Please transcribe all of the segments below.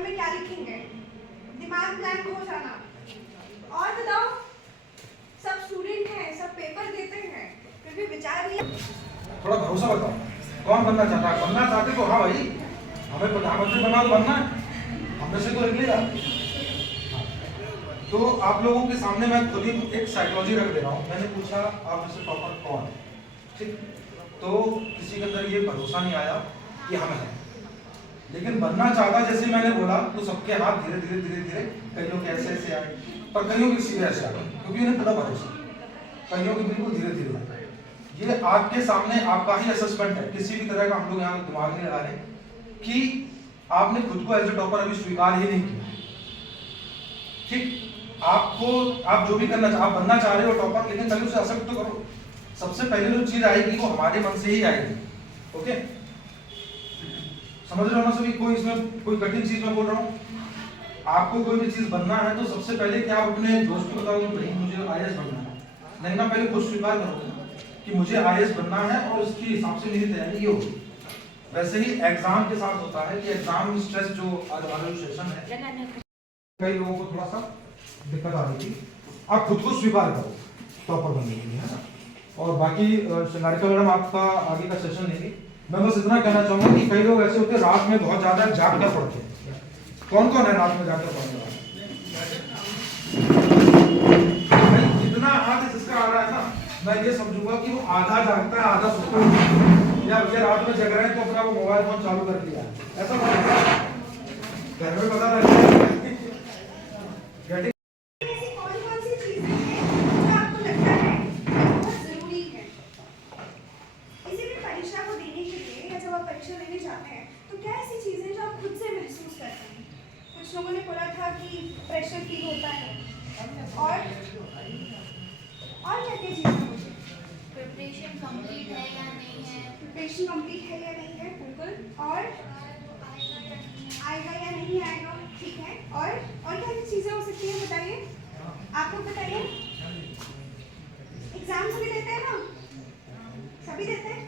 में क्या लिखेंगे, दिमाग ब्लैंक हो जाना। और बताओ, सब स्टूडेंट हैं, सब पेपर देते हैं, फिर भी विचार नहीं। थोड़ा भरोसा बताओ, कौन बनना चाहता है? बनना चाहते तो हाँ भाई, हमें प्रधानमंत्री बना तो बनना है, हमने से तो निकलेगा। तो आप लोगों के सामने मैं खुद ही एक साइकोलॉजी रख दे रहा हूँ। मैंने पूछा आप में से टॉपर कौन है, ठीक? तो किसी के अंदर ये भरोसा नहीं आया कि हम हैं, लेकिन बनना चाहता जैसे मैंने बोला तो सबके हाथ धीरे धीरे धीरे धीरे कईयों के ऐसे ऐसे आए, पर कईयों के सीधे ऐसे आ गए, क्योंकि उन्हें पूरा भरोसा। कईयों के बिल्कुल धीरे धीरे आए। ये आपके सामने आपका ही असेसमेंट है, किसी भी तरह का हम लोग यहाँ दिमाग नहीं लगा रहे कि आपने खुद को एज ए टॉपर अभी स्वीकार ही नहीं किया, ठीक? आपको आप जो भी करना आप बनना चाह रहे हो टॉपर, लेकिन पहले उसे एक्सेप्ट तो करो। सबसे पहले जो चीज आएगी वो हमारे मन से ही आएगी। ओके, समझ रहे हो ना सभी? कोई इसमें कोई कठिन चीज में बोल रहा हूँ? आपको कोई भी चीज बनना है तो सबसे पहले क्या आप अपने दोस्त को बताओगे भाई मुझे आईएएस बनना है? नहीं ना, पहले खुद स्वीकार करोगे कि मुझे आईएएस बनना है और उसके हिसाब से मेरी तैयारी ये होगी। वैसे ही एग्जाम के साथ होता है कि एग्जाम स्ट्रेस जो आज हमारा जो सेशन है, कई लोगों को थोड़ा सा दिक्कत आ रही थी। आप खुद को स्वीकार करो टॉपर बनने के लिए, है ना? और बाकी नारिका मैडम आपका आगे का सेशन लेंगे। मैं बस इतना कहना चाहूंगा कि कई लोग ऐसे होते हैं रात में बहुत ज्यादा जाग कर पढ़ते हैं। कौन कौन है रात में जाकर पढ़ने वाला? जितना हाथ जिसका आ रहा है ना, मैं ये समझूंगा कि वो आधा जागता है आधा सोता है, या ये रात में जग रहे हैं तो अपना वो मोबाइल फोन चालू कर दिया है, ऐसा घर में पता रहता है। परीक्षा देने जाते हैं तो क्या ऐसी चीजें जो आप खुद से महसूस करते हैं? कुछ लोगों ने बोला था कि प्रेशर फील होता है, और क्या क्या चीजें मुझे प्रिपरेशन कंप्लीट है या नहीं है, प्रिपरेशन कंप्लीट है या नहीं है, बिल्कुल, और आएगा या नहीं आएगा, ठीक है, और क्या क्या चीजें हो सकती है बताइए, आपको बताइए। एग्जाम सभी देते हैं ना, सभी देते हैं,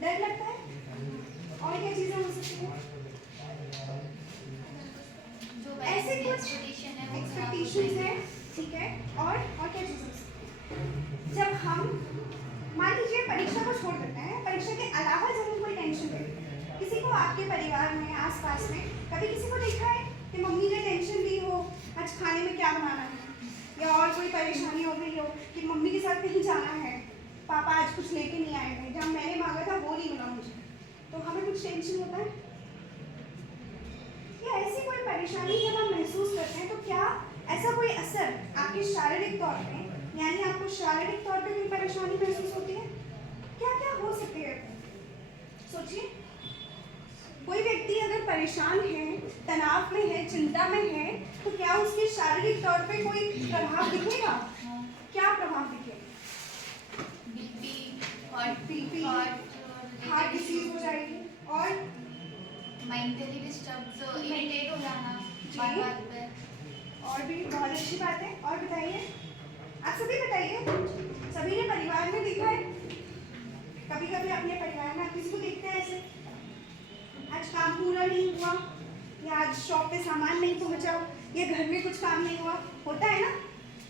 डर लगता है, और क्या चीजें हो सकती हैं? ऐसे कुछ एक्सपेक्टेशंस है, ठीक है, और क्या चीजें हो सकती हैं? जब हम मान लीजिए परीक्षा को छोड़ देते हैं, परीक्षा के अलावा जब हम कोई टेंशन लेते, किसी को आपके परिवार में आसपास में कभी किसी को देखा है कि मम्मी ने टेंशन ली हो आज खाने में क्या बनाना है, या और कोई परेशानी हो गई हो कि मम्मी के साथ कहीं जाना है, पापा आज कुछ लेके नहीं आए थे, जब मैंने मांगा था वो नहीं मिला मुझे, तो हमें कुछ टेंशन होता है? या ऐसी कोई परेशानी जब हम महसूस करते हैं तो क्या ऐसा कोई असर आपके शारीरिक तौर पे, यानी आपको शारीरिक तौर पे कोई परेशानी महसूस होती है? क्या क्या हो सकती है? सोचिए, कोई व्यक्ति अगर परेशान है, तनाव में है, चिंता में है, तो क्या उसके शारीरिक तौर पे कोई प्रभाव दिखेगा? क्या प्रभाव दिखेगा? बीपी, हार्ट डिसीज हो जाएगी, और मेंटली डिस्टर्ब, इरिटेट हो जाना बात बात पे, और भी बहुत अच्छी बात है। और बताइए, आप सभी बताइए, सभी ने परिवार में देखा है, कभी कभी अपने परिवार में आप किसी को देखते हैं ऐसे, आज काम पूरा नहीं हुआ, या आज शॉप पे सामान नहीं पहुंचा, या घर में कुछ काम नहीं हुआ, होता है ना?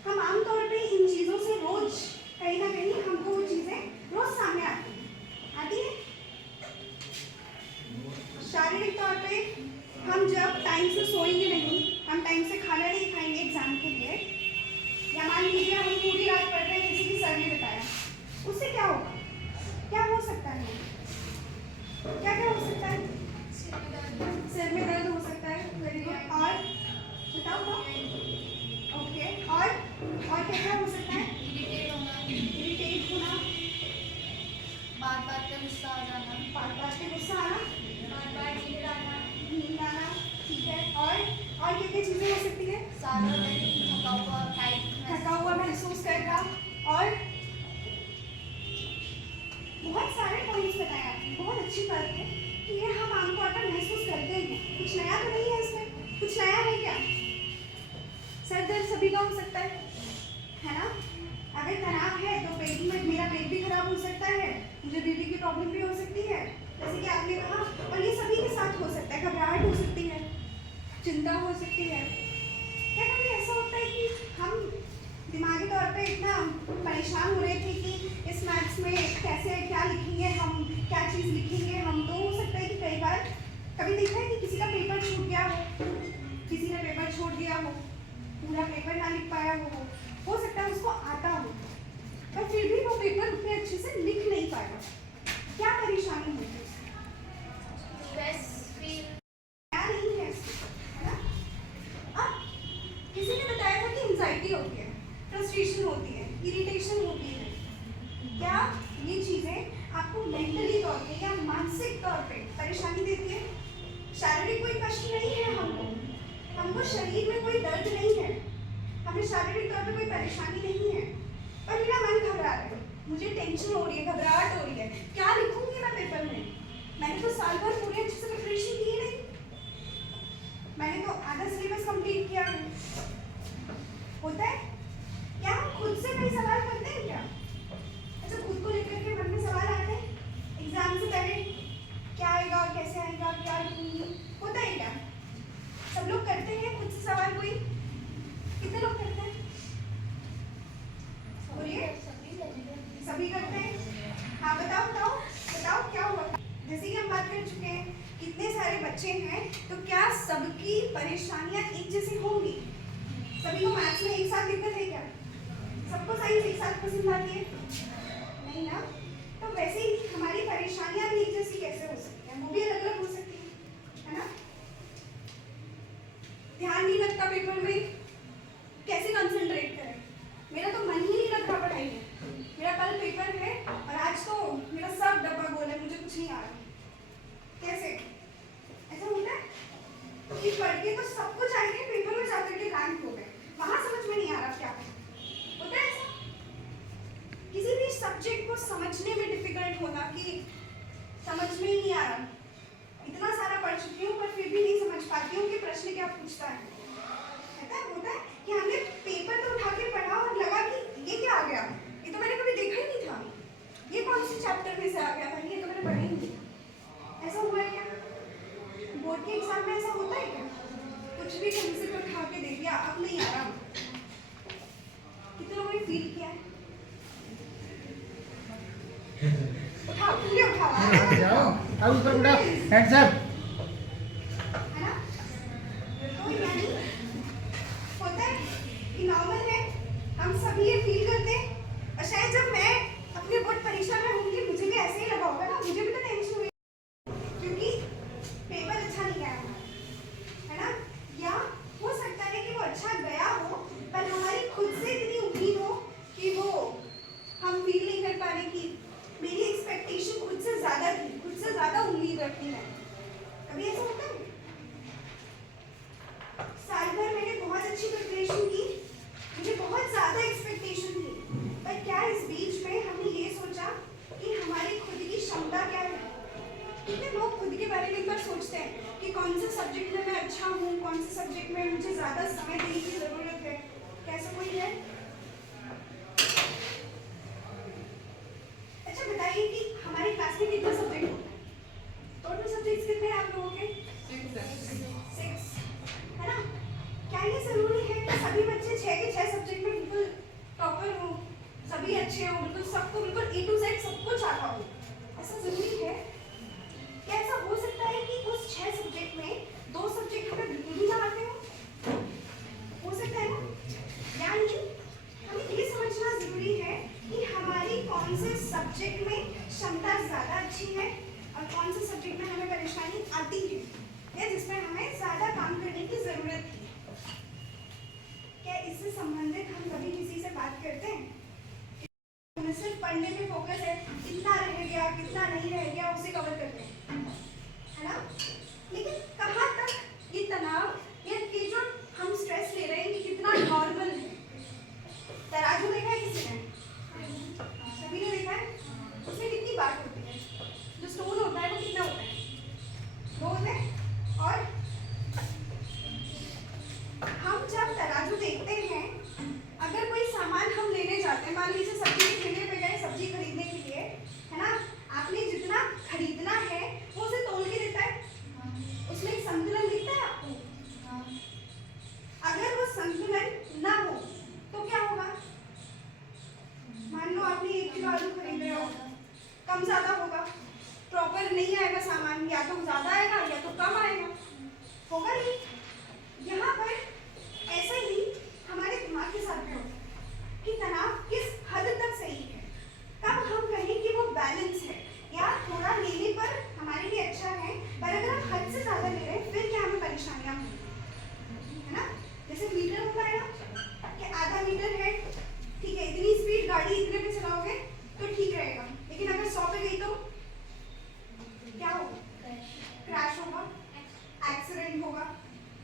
हम आमतौर पे इन चीज़ों से रोज कहीं ना कहीं हमको वो चीज़ें रोज सामने आती है। शारीरिक तौर पे हम जब टाइम से सोएंगे नहीं, हम टाइम से खाना नहीं खाएंगे एग्जाम के लिए, या मान लीजिए हम पूरी रात पढ़ रहे हैं, किसी की सर ने बताया, उससे क्या होगा? क्या हो सकता है? क्या क्या हो सकता है? सिर में दर्द हो सकता है, वेरी गुड, और बताओ तो। ओके, और क्या क्या हो सकता है? इरिटेट होना, बात बात पे गुस्सा आ जाना, बात बात पे गुस्सा आना, बात बात नींद आना, ठीक है, और क्या क्या चीजें हो सकती है? सारा दिन थका हुआ महसूस करना, और बहुत सारे पॉइंट्स बताए आपने, बहुत अच्छी बात है कि ये हम आमतौर पर महसूस करते हैं, कुछ नया तो नहीं है इसमें, कुछ नया है क्या? सर दर्द सभी का हो सकता है ना? अगर तनाव है तो पेट में, मेरा पेट भी खराब हो सकता है, मुझे बीपी की प्रॉब्लम भी हो सकती है, जैसे कि आपने कहा, और ये सभी के साथ हो सकता है, घबराहट हो सकती है, चिंता हो सकती है। क्या कभी ऐसा होता है कि हम दिमागी तौर पे इतना परेशान हो रहे थे कि इस मैथ्स में कैसे क्या लिखेंगे हम, क्या चीज़ लिखेंगे हम, तो हो सकता है कि कई बार कभी देखा है कि किसी का पेपर छूट गया हो, किसी ने पेपर छोड़ दिया हो, पूरा पेपर ना लिख पाया हो सकता है उसको आता हो पर फिर भी वो पेपर उतने अच्छे से लिख नहीं पाएगा। क्या परेशानी होती है? स्ट्रेस फील क्या नहीं है है ना? अब किसी ने बताया था कि एंजाइटी होती है, फ्रस्ट्रेशन होती है, इरिटेशन होती है। क्या ये चीज़ें आपको मेंटली तौर पे या मानसिक तौर पे परेशानी देती है? शारीरिक कोई कष्ट नहीं है हमको शरीर में कोई दर्द नहीं है, हमें शारीरिक तौर पे कोई परेशानी नहीं है, पर मेरा मन घबरा रहा है, मुझे टेंशन हो रही है, घबराहट हो रही है, क्या लिखूंगी मैं पेपर में? मैंने तो साल भर पूरी अच्छे से प्रिपरेशन की नहीं, मैंने तो आधा सिलेबस कंप्लीट किया है। होता है क्या हम खुद से कई सवाल करते हैं क्या? अच्छा, खुद को लेकर के मन में सवाल आते हैं एग्जाम से पहले, क्या आएगा, कैसे आएगा, क्या लिखूंगी, होता है क्या? सब लोग करते हैं खुद से सवाल? कोई कितने लोग करते हैं? बोलिए। सभी करते हैं। हाँ बताओ बताओ बताओ क्या हुआ? जैसे कि हम बात कर चुके हैं कितने सारे बच्चे हैं, तो क्या सबकी परेशानियां एक जैसी होंगी? सभी को मैथ्स में एक साथ दिक्कत है क्या? सबको साइंस एक साथ पसंद आती है? नहीं ना? तो वैसे ही हमारी परेशानियां भी एक जैसी कैसे हो सकती है? वो भी अलग अलग हो सकती है ना? ध्यान नहीं लगता पेपर में, कैसे कंसंट्रेट करें? मेरा तो मन ही नहीं लग रहा पढ़ाई में, मेरा कल पेपर है और आज तो मेरा सब डब्बा गोल है, मुझे कुछ नहीं आ रहा। कैसे? ऐसा होता है कि पढ़ के तो सब कुछ आएंगे, पेपर में जाकर के रैंक हो गए, वहां समझ में नहीं आ रहा क्या होता है। ऐसा किसी भी सब्जेक्ट को समझने में डिफिकल्ट होना कि समझ में ही नहीं आ रहा, इतना सारा पढ़ चुकी हूँ पर फिर भी नहीं समझ पाती हूँ कि प्रश्न क्या पूछता है। होता है कि हमने पेपर तो उठा के पढ़ा और लगा कि ये क्या आ गया, ये तो मैंने कभी देखा ही नहीं था, ये कौन से चैप्टर में से आ गया था, ये तो मैंने पढ़ा ही नहीं था। ऐसा हुआ है क्या? बोर्ड के एग्जाम में ऐसा होता है क्या? कुछ भी ढंग से उठा के दे दिया, अब नहीं आ रहा। कितने लोगों ने फील किया है? उठाओ, पूरे उठाओ, जाओ अब ऊपर उठाओ, हैंड्स अप। है ना? तो यानी होता है कि नॉर्मल है, हम सभी ये फील करते हैं और शायद जब मैं अपने बहुत परेशान में होंगी मुझे भी ऐसे ही लगा होगा ना, मुझे भी तो टेंशन हुई क्योंकि पेपर अच्छा नहीं गया है ना? या हो सकता है कि वो अच्छा गया हो पर हमारी खुद से इतनी उम्मीद हो कि वो हम फील नहीं कर पा रहे कि मेरी एक्सपेक्टेशन खुद से ज़्यादा थी, खुद से ज़्यादा उम्मीद रखती है। कभी ऐसा होता है? साल भर मैंने बहुत अच्छी प्रिपरेशन की, मुझे बहुत ज़्यादा एक्सपेक्टेशन थी, पर क्या इस बीच में हमने ये सोचा कि हमारी खुद की क्षमता क्या है? कितने लोग खुद के बारे में एक बार सोचते हैं कि कौन से सब्जेक्ट में मैं अच्छा हूँ, कौन से सब्जेक्ट में मुझे ज़्यादा समय देने की ज़रूरत है? कैसा कोई है? अच्छा बताइए कि हमारी क्लास में कितने सब्जेक्ट होते हैं? टोटल सब्जेक्ट्स कितने हैं आप लोगों के? 6 है ना? क्या ये जरूरी है कि सभी बच्चे 6 के 6 सब्जेक्ट में बिल्कुल टॉपर हो, सभी अच्छे हो, बिल्कुल सबको बिल्कुल A to Z सब कुछ आता हो? ऐसा जरूरी है? क्या ऐसा हो सकता है कि उस 6 सब्जेक्ट में 2 सब्जेक्ट हमें बिल्कुल भी ना आते हो सकता है ना? यानी हमें ये समझना जरूरी है कि हमारी कौन से सब्जेक्ट में क्षमता ज़्यादा अच्छी है और कौन से सब्जेक्ट में हमें परेशानी आती है या जिसमें हमें ज़्यादा काम करने की ज़रूरत है। क्या इससे संबंधित हम कभी किसी से बात करते हैं? हमें सिर्फ पढ़ने पे फोकस है, कितना रह गया कितना नहीं रह गया उसे कवर करते हैं, है ना? लेकिन कहाँ तक ये तनाव या ये जो हम स्ट्रेस ले रहे हैं कि कितना नॉर्मल है? तराजू देखा है किसी ने? सभी ने देखा है? उसमें कितनी बात होती है? जो स्टोन होता है वो कितना होता है? 2 होते हैं। और हम जब तराजू देखते हैं, अगर कोई सामान हम लेने जाते हैं, मान लीजिए सब्जी के ठेले पे गए, सब्जी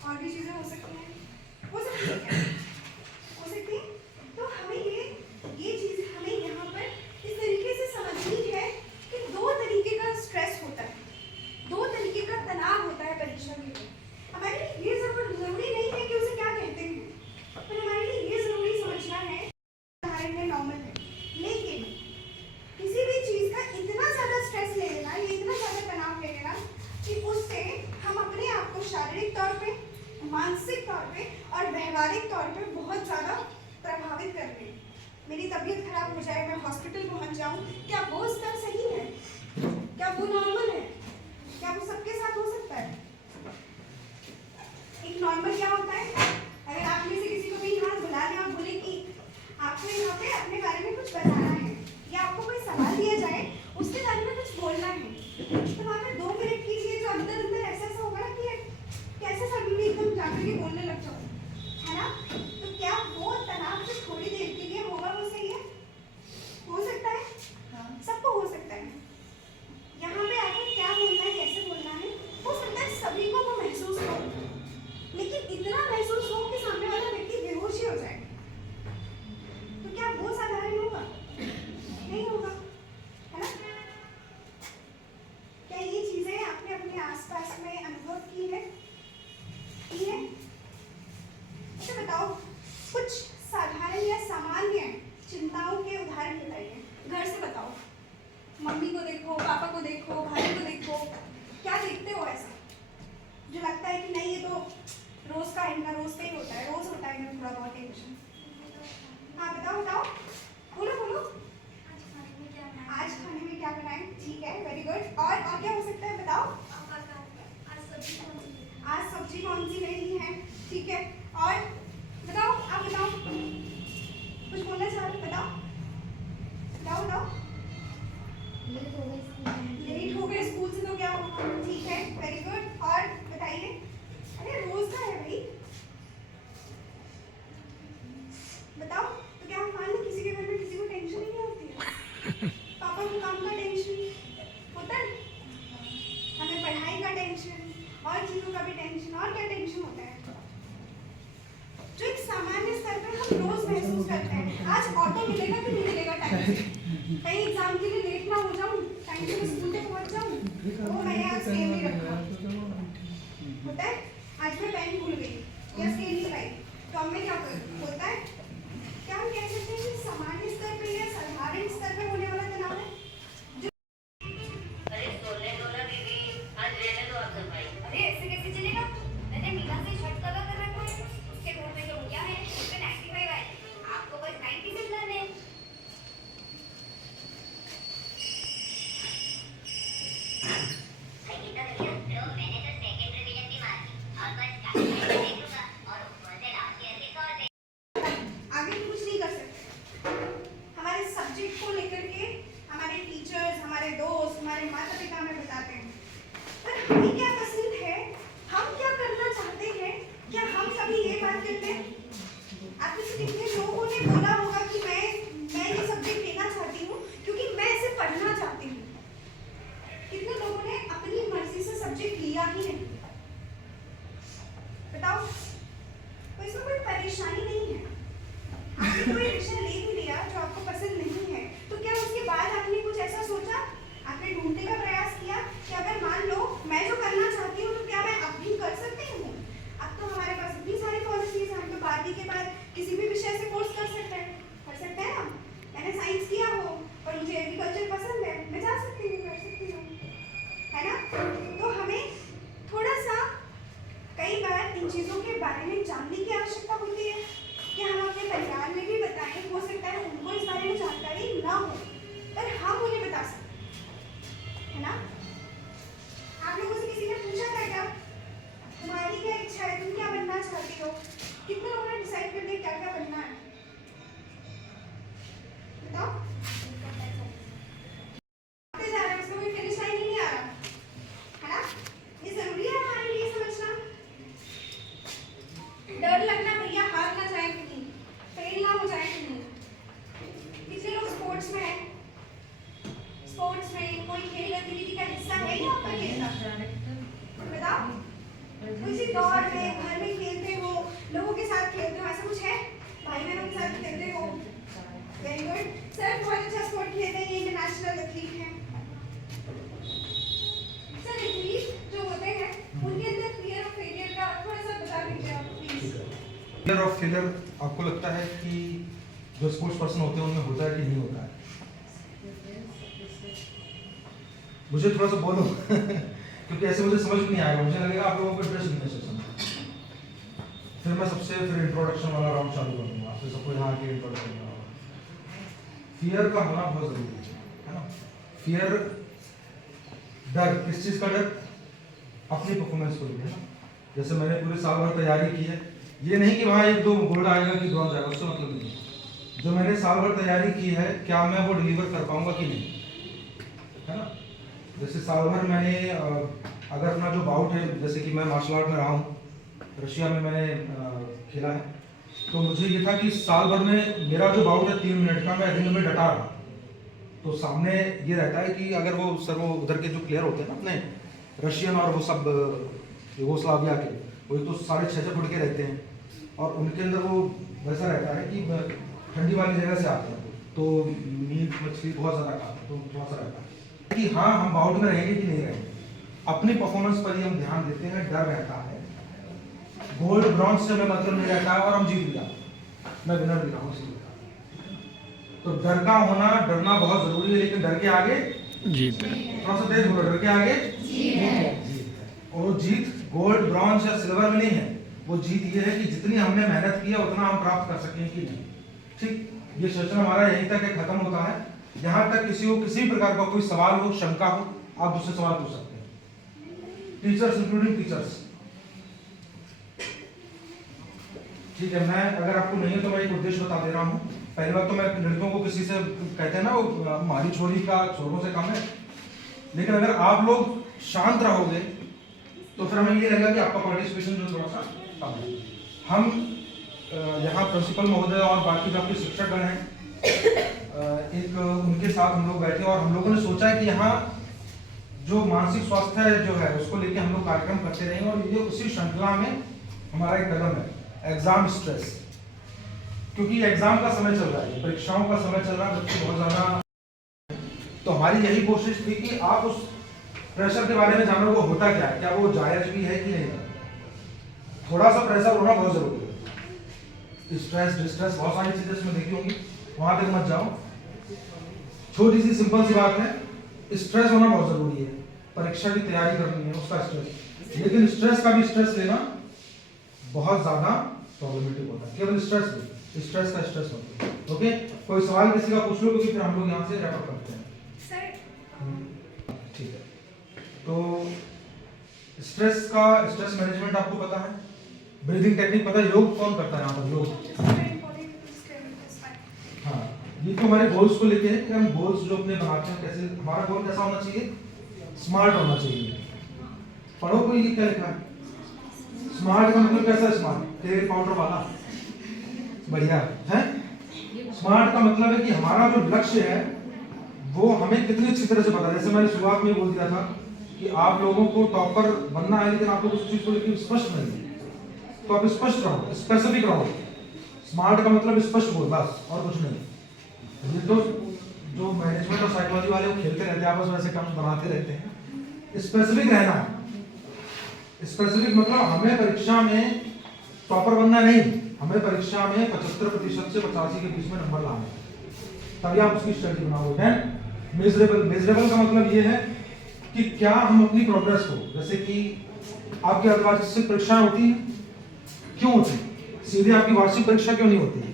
और भी चीज़ें हो सकती हैं, हो सकती है क्या? हो सकती है। तो हमें ये चीज़ हमें यहाँ पर इस तरीके से समझनी है कि दो तरीके का स्ट्रेस होता है, दो तरीके का तनाव होता है परीक्षा के लिए। हमारे लिए ये जरूरी नहीं है कि उसे क्या कहते हैं, पर हमारे लिए ये जरूरी समझना है हमारे लिए नॉर्मल है, लेकिन किसी भी चीज़ का इतना ज़्यादा स्ट्रेस ले लेना, ये इतना ज़्यादा तनाव ले लेना कि उससे हम अपने आप को शारीरिक तौर पे, मानसिक तौर पे और व्यवहारिक तौर पे बहुत ज़्यादा प्रभावित कर रहे हैं। मेरी तबीयत खराब हो जाए, मैं हॉस्पिटल पहुंच जाऊं, क्या वो स्तर सही है? क्या वो नॉर्मल है? क्या वो सबके साथ हो सकता है? एक नॉर्मल क्या होता है? अगर आप में से किसी को भी यहाँ बुला लें और बोले कि आपको यहाँ पे अपने बारे में कुछ बताना है या आपको कोई सवाल दिया जाए, उसके बारे में कुछ बोलना है, तो वहाँ पे 2 मिनट कीजिए, जो अंदर अंदर ऐसा होगा ना कि कैसे सडनली एकदम जाकर के बोलने लग जाओ, है ना? तो क्या वो तनाव जो थोड़ी देर के लिए होगा वो सही है? हो सकता है, सबको हो सकता है। यहाँ पे आकर क्या बोलना है, कैसे बोलना है, हो सकता है सभी को वो महसूस हो, लेकिन इतना महसूस हो कि सामने वाला व्यक्ति बेहोश ही हो जाए, तो क्या वो साधारण होगा? नहीं होगा, है ना? क्या ये चीजें आपने अपने आसपास में अनुभव की है? अच्छा बताओ, कुछ साधारण या सामान्य चिंताओं के उदाहरण बताइए। घर से बताओ, मम्मी को देखो, पापा को देखो, भाई को देखो, क्या देखते हो ऐसा जो लगता है कि नहीं ये तो रोज का इनका रोज का ही होता है, रोज होता है इनमें थोड़ा बहुत टेंशन? हाँ बताओ बताओ, बोलो बोलो। आज खाने में क्या बनाएं? ठीक है, वेरी गुड। और क्या हो सकता है बताओ? आज सब्जी कौन सी नहीं है? ठीक है, और बताओ, आप बताओ, कुछ बोलना चाह रहे? बताओ बताओ बताओ। लेट हो गए स्कूल से तो क्या होगा? ठीक है, वेरी गुड। और बताइए। अरे रोज का है भाई, बताओ। तो क्या हम मान लें किसी के घर में किसी को टेंशन ही नहीं होती है? पापा को काम का टेंशन होता है, हमें पढ़ाई का टेंशन, और चीज़ों का भी टेंशन, और क्या टेंशन होता है जो एक सामान्य स्तर पर हम रोज महसूस करते हैं। आज ऑटो मिलेगा कि नहीं मिलेगा टाइम से, कहीं एग्जाम के लिए लेट ना हो जाऊं, टाइम से स्कूल तक पहुंच जाऊं, वो मैंने आज स्केल नहीं रखा, होता है। आज मैं पेन भूल गई या स्केल नहीं लाई, तो अब मैं क्या करूं? होता है। क्या हम कह सकते हैं कि सामान्य स्तर पर या साधारण स्तर पर होने वाला तनाव है? अरे ऐसे कैसे चलेगा? मैंने मीना से शर्ट कलर कर रखा है, उसके घर में जो भैया है उस पे 95 आए, आपको बस 90 से मिलाने हैं। आगे कुछ नहीं कर सकते। हमारे सब्जेक्ट को लेकर के हमारे टीचर्स, हमारे दोस्त, हमारे माता पिता हमें बताते हैं, पर हमें क्या पसंद है, हम क्या करना चाहते हैं, क्या हम सभी ये बात करते हैं? आप में से कितने लोगों ने बोला होगा कि मैं ये सब्जेक्ट लेना चाहती हूँ क्योंकि मैं इसे पढ़ना चाहती हूँ? कितने लोगों ने अपनी मर्जी से सब्जेक्ट लिया ही नहीं? बताओ। तो इसमें कोई परेशानी नहीं है। आपने कोई विषय ले भी लिया जो आपको पसंद नहीं है, तो क्या उसके बाद आपने कुछ ऐसा सोचा, आपने ढूंढने का प्रयास किया कि अगर मान लो मैं जो करना चाहती हूँ तो क्या मैं अब भी कर सकती हूँ? अब तो हमारे पास इतनी सारी पॉलिसीज हैं, हम तो 12वीं के बाद किसी भी विषय से कोर्स कर सकते हैं ना। मैंने साइंस किया हो और मुझे एग्रीकल्चर पसंद है, मैं जा सकती हूँ, कर सकती हूँ, है ना? तो हमें थोड़ा सा कई बार इन चीज़ों के बारे में जानने की आवश्यकता होती है कि हम अपने परिवार में भी बताएं। हो सकता है उनको इस बारे में जानकारी ना हो, पर हम उन्हें बता सकते, है ना? आप लोगों से किसी ने पूछा था क्या, तुम्हारी क्या इच्छा है, तुम क्या बनना चाहती हो? कितने लोगों ने डिसाइड कर दिया क्या क्या बनना है? बताओ। जा रहा है, उसमें कोई फिनिश लाइन ही नहीं आ रहा, है ना? ये जरूरी है हमारे लिए समझना। डर लगना भैया हार ना जाए कहीं, फेल ना हो जाए कहीं। कितने लोग स्पोर्ट्स में हैं? स्पोर्ट्स में कोई खेल गतिविधि का हिस्सा है या आपका खेलना? बताओ। किसी दौड़ में, घर में फियर ऑफ फेलियर आपको लगता है कि जो स्पोर्ट्स पर्सन होते हैं उनमें होता है कि नहीं होता है? मुझे थोड़ा सा बोलो क्योंकि ऐसे मुझे समझ में नहीं आएगा, मुझे लगेगा आप लोगों को इंटरेस्ट नहीं है सेशन में। फिर मैं सबसे इंट्रोडक्शन वाला राउंड चालू कर दूंगा, फिर सबको यहाँ आके इंट्रोडक्शन करूँगा। फियर का होना बहुत जरूरी है ना। फियर, डर, किस चीज़ का डर? अपनी परफॉर्मेंस को लेकर ना। जैसे मैंने पूरे साल भर तैयारी की है, ये नहीं कि वहाँ 1-2 गोल्ड आएगा कि ब्रॉन्ज आएगा, उससे मतलब नहीं है। जो मैंने साल भर तैयारी की है, क्या मैं वो डिलीवर कर पाऊंगा कि नहीं, है ना। जैसे साल भर मैंने अगर अपना जो बाउट है, जैसे कि मैं मार्शल आर्ट में रहा हूँ, रशिया में मैंने खेला है, तो मुझे ये था कि साल भर में मेरा जो बाउट है 3 मिनट का, मैं रिंग में डटा रहा। तो सामने ये रहता है कि अगर वो उधर के जो प्लेयर होते हैं ना अपने रशियन और वो सब यूगोस्लाविया के, वो तो 6.5 फुट के रहते हैं और उनके अंदर वो वैसा रहता है कि ठंडी वाली जगह से आते हैं, तो मीट मछली बहुत ज़्यादा खाते हैं, तो थोड़ा सा रहता है कि हाँ हम बाउट में रहेंगे कि नहीं रहेंगे। अपनी परफॉर्मेंस पर ही हम ध्यान देते हैं, डर रहता है। गोल्ड ब्रॉन्ज से हमें मतलब नहीं रहता है और हम जीत गया, मैं विनर भी रहा हूँ। तो डर का होना, डरना बहुत जरूरी है, लेकिन डर के आगे जीत। थोड़ा सा तेज बोलो, डर के आगे जीत है। और वो जीत गोल्ड, ब्रॉन्ज या सिल्वर में नहीं है, वो जीत ये है कि जितनी हमने मेहनत की है उतना हम प्राप्त कर सकें कि नहीं। ठीक, ये सेशन हमारा यहीं तक खत्म होता है। यहाँ तक किसी को किसी प्रकार का कोई सवाल हो, शंका हो, आप उससे सवाल पूछ सकते हैं, टीचर्स इंक्लूडिंग टीचर्स। ठीक है, मैं अगर आपको नहीं है तो मैं एक उद्देश्य बता दे रहा हूँ। पहली बात तो मैं लड़कियों को किसी से कहते हैं ना वो हमारी छोरी का छोरों से कम है, लेकिन अगर आप लोग शांत रहोगे तो फिर हमें ये लगेगा कि आपका पार्टिसिपेशन जो थोड़ा सा कम है। हम यहाँ प्रिंसिपल महोदय और बाकी जो आपके शिक्षकगण हैं, एक उनके साथ हम लोग बैठे और हम लोगों ने सोचा है कि यहाँ जो मानसिक स्वास्थ्य जो है उसको लेके हम लोग कार्यक्रम करते रहेंगे और ये उसी श्रृंखला में हमारा एक कदम है, एग्जाम स्ट्रेस। क्योंकि एग्जाम का समय चल रहा है, परीक्षाओं का समय चल रहा है, बच्चे बहुत ज़्यादा, तो हमारी यही कोशिश थी कि आप उस प्रेशर के बारे में जानो, वो होता क्या है, क्या वो जायज भी है कि नहीं। थोड़ा सा प्रेशर होना बहुत जरूरी है। स्ट्रेस, डिस्ट्रेस, बहुत सारी चीजें इसमें देखी होंगी, वहां तक मत जाओ। छोटी सी सिंपल सी बात है, स्ट्रेस होना बहुत जरूरी है। परीक्षा की तैयारी करनी है, उसका स्ट्रेस, लेकिन स्ट्रेस का भी स्ट्रेस लेना बहुत ज्यादा प्रॉब्लमेटिक होता है। केवल स्ट्रेस का स्ट्रेस होता है। ओके, कोई सवाल किसी का पूछ लो, क्योंकि फिर हम लोग यहाँ से रैप अप करते हैं। ठीक है, तो स्ट्रेस मैनेजमेंट आपको पता है, ब्रीदिंग टेक्निक पता है, योग कौन करता है यहाँ पर? योग। हाँ, ये तो हमारे गोल्स को लेके है कि हम गोल्स जो अपने बनाते हैं, कैसे हमारा गोल कैसा होना चाहिए, स्मार्ट होना चाहिए। पढ़ो कोई, ये क्या लिखा है? स्मार्ट का मतलब कैसा? स्मार्ट तेल पाउडर वाला, बढ़िया है। स्मार्ट का मतलब है कि हमारा जो लक्ष्य है वो हमें कितनी अच्छी तरह से पता है। जैसे मैंने शुरुआत में बोल दिया था कि आप लोगों को टॉपर बनना है, लेकिन आप लोग उस चीज को लेकर स्पष्ट नहीं है, तो आप स्पष्ट रहो, स्पेसिफिक रहो। स्मार्ट का मतलब स्पष्ट बोल, बस, और कुछ नहीं। ये तो जो मैनेजमेंट और साइकोलॉजी वाले वो खेलते रहते हैं आपस में, ऐसे टर्म्स बनाते रहते हैं। स्पेसिफिक रहना है। स्पेसिफिक मतलब हमें परीक्षा में टॉपर बनना नहीं, हमें परीक्षा में 75% से 85 के बीच में नंबर लाना है, तभी आप उसकी स्ट्रेटजी बनाओगे। मेजरेबल का मतलब ये है कि क्या हम अपनी प्रोग्रेस को, जैसे कि आपकी अर्धवार्षिक परीक्षाएं होती हैं, क्यों होती है? सीधे आपकी वार्षिक परीक्षा क्यों नहीं होती है?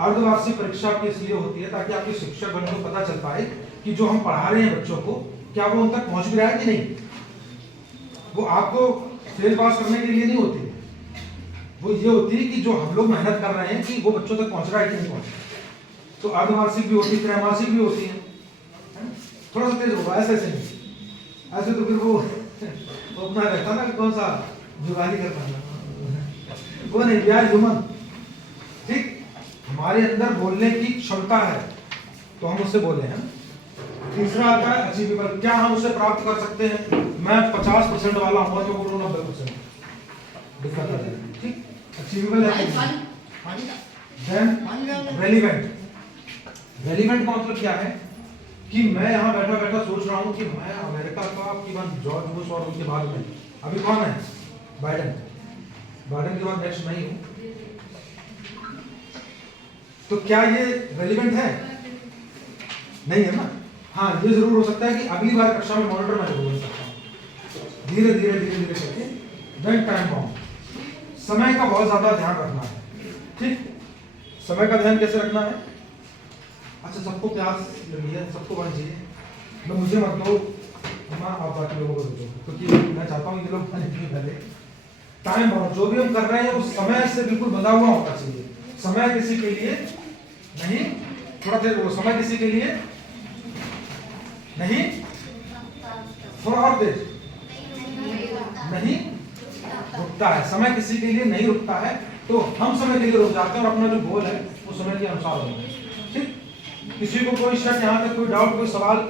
अर्धवार्षिक परीक्षा आपकी इसलिए होती है ताकि आपके शिक्षक गण को पता चल पाए कि जो हम पढ़ा रहे हैं बच्चों को, क्या वो उन तक पहुंच भी रहा है कि नहीं। वो आपको फेल पास करने के लिए नहीं होती है, वो ये होती है कि जो हम लोग मेहनत कर रहे हैं कि वो बच्चों तक पहुंच रहा है कि नहीं पहुंच रहा है। तो अर्धवार्षिक भी होती है, त्रैमासिक भी होती है। थोड़ा सा तेज होगा, ऐसे नहीं, ऐसे तो फिर वो अपना रहता ना कि कौन सा जुगाली कर पाना, वो नहीं, वी आर ह्यूमन। ठीक, हमारे अंदर बोलने की क्षमता है तो हम उससे बोले हैं। तीसरा आता है अचीवेबल, क्या हम उसे प्राप्त कर सकते हैं। मैं 50% वाला हूँ तो बोलो 90%, दिक्कत आ जाएगी। ठीक, अचीवेबल है। Then relevant. रेलिवेंट का मतलब क्या है कि मैं यहाँ बैठा बैठा सोच रहा हूँ कि मैं अमेरिका का कि जॉर्ज बुश और उनके बाद में अभी कौन है, बाइडेन। गार्डन के बाद नेक्स्ट नहीं हूँ, तो क्या ये रेलिवेंट है? नहीं है ना। हाँ, ये जरूर हो सकता है कि अगली बार कक्षा में मॉनिटर मैं जरूर बन सकता हूँ। धीरे धीरे करके देन टाइम बाउंड, समय का बहुत ज्यादा ध्यान रखना है। ठीक, समय का ध्यान कैसे रखना है? अच्छा, सबको प्यास लगी है, सबको पानी चाहिए, तो मुझे मत दो, आप बाकी लोगों को दो, क्योंकि मैं चाहता हूँ ये लोग पानी पिए पहले। टाइम बाउंड, जो भी हम कर रहे हैं उस समय से बिल्कुल बंधा हुआ होना चाहिए। समय किसी के लिए नहीं, थोड़ा देर वो समय किसी के लिए नहीं, थोड़ा और देर नहीं रुकता है। समय किसी के लिए नहीं रुकता है, तो हम समय के लिए रुक जाते हैं और अपना जो गोल है वो समय के अनुसार होगा। ठीक, किसी को कोई शक, यहाँ तक कोई डाउट, कोई सवाल?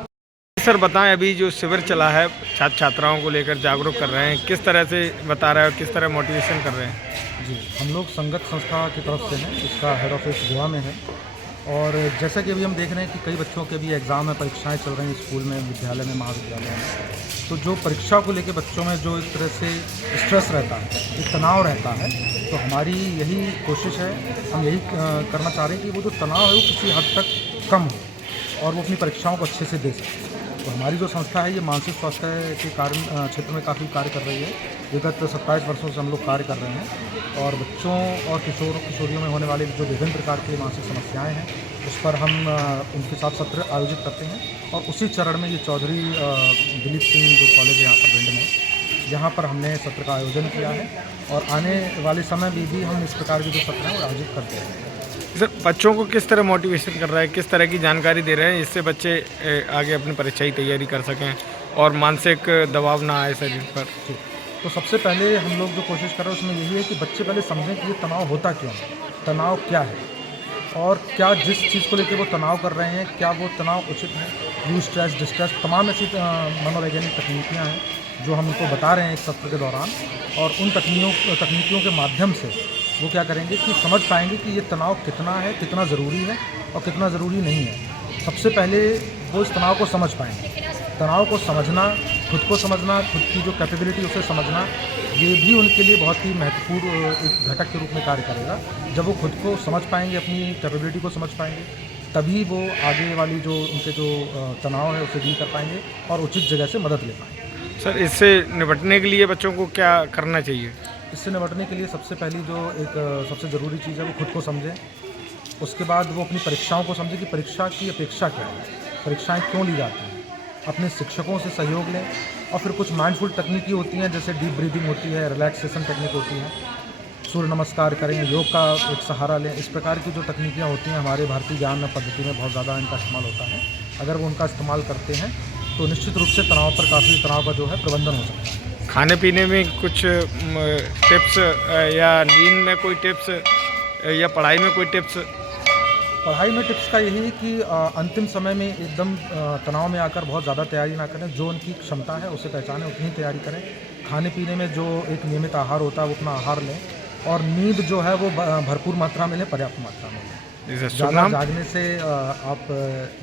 सर बताएं, अभी जो शिविर चला है छात्र छात्राओं को लेकर जागरूक कर रहे हैं, किस तरह से बता रहे हैं और किस तरह मोटिवेशन कर रहे हैं? जी, हम लोग संगत संस्था की तरफ से हैं, इसका हेड ऑफिस गोवा में है। और जैसा कि अभी हम देख रहे हैं कि कई बच्चों के भी एग्ज़ाम में, परीक्षाएं चल रही हैं स्कूल में, विद्यालय में, महाविद्यालय में। तो जो परीक्षा को लेकर बच्चों में जो एक तरह से स्ट्रेस रहता है, एक तनाव रहता है, तो हमारी यही कोशिश है, हम यही करना चाह रहे हैं कि वो जो तनाव है वो किसी हद तक कम हो और वो अपनी परीक्षाओं को अच्छे से दे सकें। तो हमारी जो संस्था है ये मानसिक स्वास्थ्य के कार्य क्षेत्र में काफ़ी कार्य कर रही है। विगत 27 वर्षों से हम लोग कार्य कर रहे हैं और बच्चों और किशोरियों में होने वाले जो विभिन्न प्रकार की मानसिक समस्याएं हैं उस पर हम उनके साथ सत्र आयोजित करते हैं। और उसी चरण में ये चौधरी दिलीप सिंह जो कॉलेज है यहाँ पर भिंड में, यहाँ पर हमने सत्र का आयोजन किया है और आने वाले समय में भी हम इस प्रकार के जो सत्र हैं वो आयोजित करते हैं। सर बच्चों को किस तरह मोटिवेशन कर रहा है, किस तरह की जानकारी दे रहे हैं जिससे बच्चे आगे अपनी परीक्षा की तैयारी कर सकें और मानसिक दबाव ना आए शरीर पर? ठीक, तो सबसे पहले हम लोग जो कोशिश कर रहे हैं उसमें यही है कि बच्चे पहले समझें कि ये तनाव होता क्यों है, तनाव क्या है और क्या जिस चीज़ को लेकर वो तनाव कर रहे हैं क्या वो तनाव उचित है। यू स्ट्रेस, डिस्ट्रेस, तमाम ऐसी मनोवैज्ञानिक तकनीकियाँ हैं जो हम उनको बता रहे हैं इस सत्र के दौरान। और उन तकनीकियों के माध्यम से वो क्या करेंगे कि समझ पाएंगे कि ये तनाव कितना है, कितना ज़रूरी है और कितना ज़रूरी नहीं है। सबसे पहले वो इस तनाव को समझ पाएंगे। तनाव को समझना, खुद को समझना, खुद की जो कैपेबिलिटी उसे समझना, ये भी उनके लिए बहुत ही महत्वपूर्ण एक घटक के रूप में कार्य करेगा। जब वो खुद को समझ पाएंगे, अपनी कैपेबिलिटी को समझ पाएंगे, तभी वो आगे वाली जो उनके जो तनाव है उसे डील कर पाएंगे और उचित जगह से मदद ले पाएंगे। सर इससे निपटने के लिए बच्चों को क्या करना चाहिए? इससे निपटने के लिए सबसे पहली जो एक सबसे ज़रूरी चीज़ है वो खुद को समझें। उसके बाद वो अपनी परीक्षाओं को समझें कि परीक्षा की अपेक्षा क्या है, परीक्षाएं क्यों ली जाती हैं। अपने शिक्षकों से सहयोग लें और फिर कुछ माइंडफुल तकनीकी होती हैं जैसे डीप ब्रीदिंग होती है, रिलैक्सेशन टेक्निक होती है, सूर्य नमस्कार करें, योग का एक सहारा लें। इस प्रकार की जो तकनीकियाँ होती हैं हमारे भारतीय ज्ञान पद्धति में बहुत ज़्यादा इनका इस्तेमाल होता है। अगर वो उनका इस्तेमाल करते हैं तो निश्चित रूप से तनाव का जो है प्रबंधन हो सकता है। खाने पीने में कुछ टिप्स या नींद में कोई टिप्स या पढ़ाई में कोई टिप्स? पढ़ाई में टिप्स का यही है कि अंतिम समय में एकदम तनाव में आकर बहुत ज़्यादा तैयारी ना करें। जो उनकी क्षमता है उसे पहचानें, उतनी तैयारी करें। खाने पीने में जो एक नियमित आहार होता है वो अपना आहार लें और नींद जो है वो भरपूर मात्रा में लें, पर्याप्त मात्रा में लें। ज़्यादा जागने से आप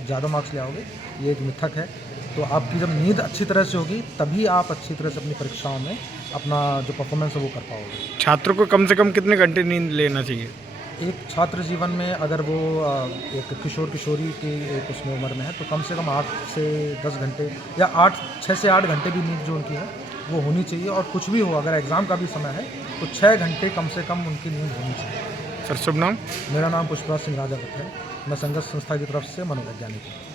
ज़्यादा मार्क्स ले आओगे, ये एक मिथक है। तो आपकी जब नींद अच्छी तरह से होगी तभी आप अच्छी तरह से अपनी परीक्षाओं में अपना जो परफॉर्मेंस है वो कर पाओगे। छात्र को कम से कम कितने घंटे नींद लेना चाहिए? एक छात्र जीवन में अगर वो एक किशोर किशोरी की एक उसमें उम्र में है तो कम से कम 8 से 10 घंटे या 6 से 8 घंटे भी नींद जो उनकी है वो होनी चाहिए। और कुछ भी हो, अगर एग्ज़ाम का भी समय है तो 6 घंटे कम से कम उनकी नींद होनी चाहिए। सर शुभ नाम? मेरा नाम पुष्पराज सिंह राजावत है। मैं संगत संस्था की तरफ से मनोवैज्ञानिक हूँ।